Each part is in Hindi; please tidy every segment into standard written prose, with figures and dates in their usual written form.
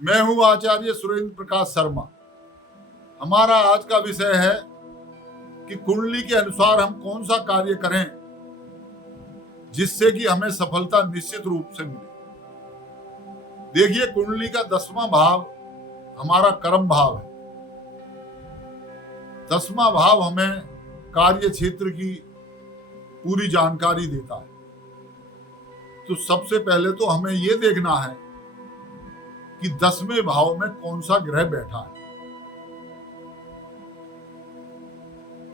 मैं हूं आचार्य सुरेंद्र प्रकाश शर्मा। हमारा आज का विषय है कि कुंडली के अनुसार हम कौन सा कार्य करें जिससे कि हमें सफलता निश्चित रूप से मिले। देखिए, कुंडली का 10वां भाव हमारा कर्म भाव है। 10वां भाव हमें कार्य क्षेत्र की पूरी जानकारी देता है। तो सबसे पहले तो हमें यह देखना है कि 10वें भाव में कौन सा ग्रह बैठा है।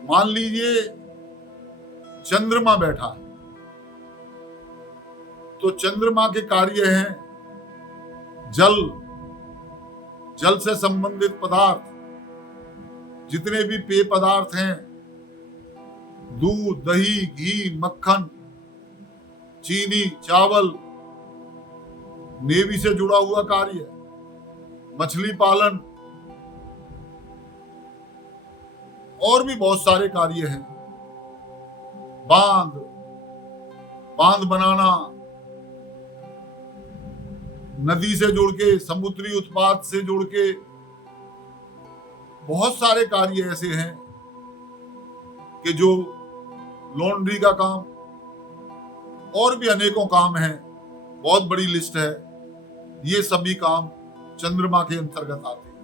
मान लीजिए चंद्रमा बैठा है, तो चंद्रमा के कार्य हैं जल से संबंधित पदार्थ, जितने भी पेय पदार्थ हैं, दूध, दही, घी, मक्खन, चीनी, चावल, नेवी से जुड़ा हुआ कार्य, मछली पालन और भी बहुत सारे कार्य हैं। बांध बनाना, नदी से जोड़ के, समुद्री उत्पाद से जोड़ के, बहुत सारे कार्य ऐसे हैं कि जो लॉन्ड्री का काम और भी अनेकों काम हैं, बहुत बड़ी लिस्ट है। ये सभी काम चंद्रमा के अंतर्गत आते हैं।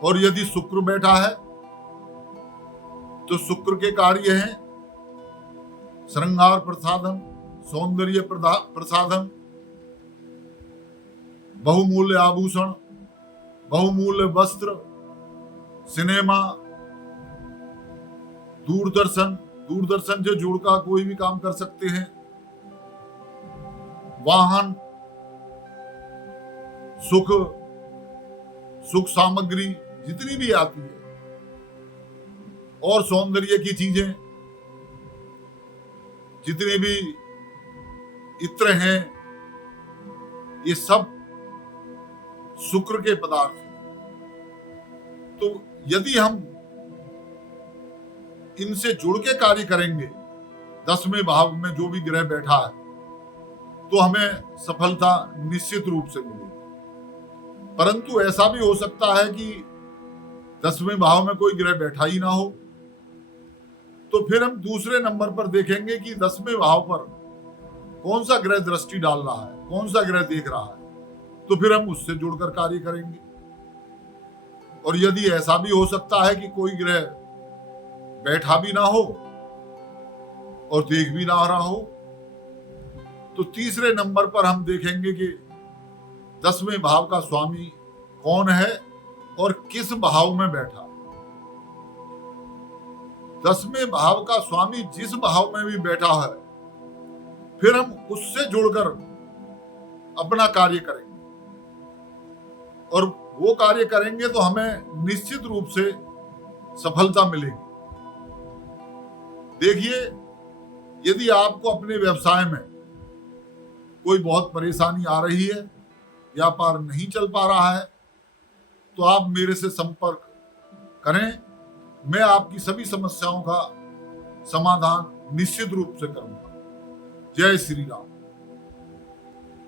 और यदि शुक्र बैठा है तो शुक्र के कार्य हैं श्रृंगार प्रसाधन, सौंदर्य प्रसाधन, बहुमूल्य आभूषण, बहुमूल्य वस्त्र, सिनेमा, दूरदर्शन से जुड़कर कोई भी काम कर सकते हैं, वाहन, सुख सामग्री जितनी भी आती है, और सौंदर्य की चीजें, जितने भी इत्र हैं, ये सब शुक्र के पदार्थ हैं। तो यदि हम इनसे जुड़ के कार्य करेंगे, 10वें भाव में जो भी ग्रह बैठा है, तो हमें सफलता निश्चित रूप से मिलेगी। परंतु ऐसा भी हो सकता है कि 10वें भाव में कोई ग्रह बैठा ही ना हो, तो फिर हम दूसरे नंबर पर देखेंगे कि 10वें भाव पर कौन सा ग्रह दृष्टि डाल रहा है, कौन सा ग्रह देख रहा है, तो फिर हम उससे जुड़कर कार्य करेंगे। और यदि ऐसा भी हो सकता है कि कोई ग्रह बैठा भी ना हो और देख भी ना रहा हो, तो तीसरे नंबर पर हम देखेंगे कि 10वें भाव का स्वामी कौन है और किस भाव में बैठा। 10वें भाव का स्वामी जिस भाव में भी बैठा है, फिर हम उससे जुड़कर अपना कार्य करेंगे, और वो कार्य करेंगे तो हमें निश्चित रूप से सफलता मिलेगी। देखिए, यदि आपको अपने व्यवसाय में कोई बहुत परेशानी आ रही है, व्यापार नहीं चल पा रहा है, तो आप मेरे से संपर्क करें। मैं आपकी सभी समस्याओं का समाधान निश्चित रूप से करूंगा। जय श्री राम।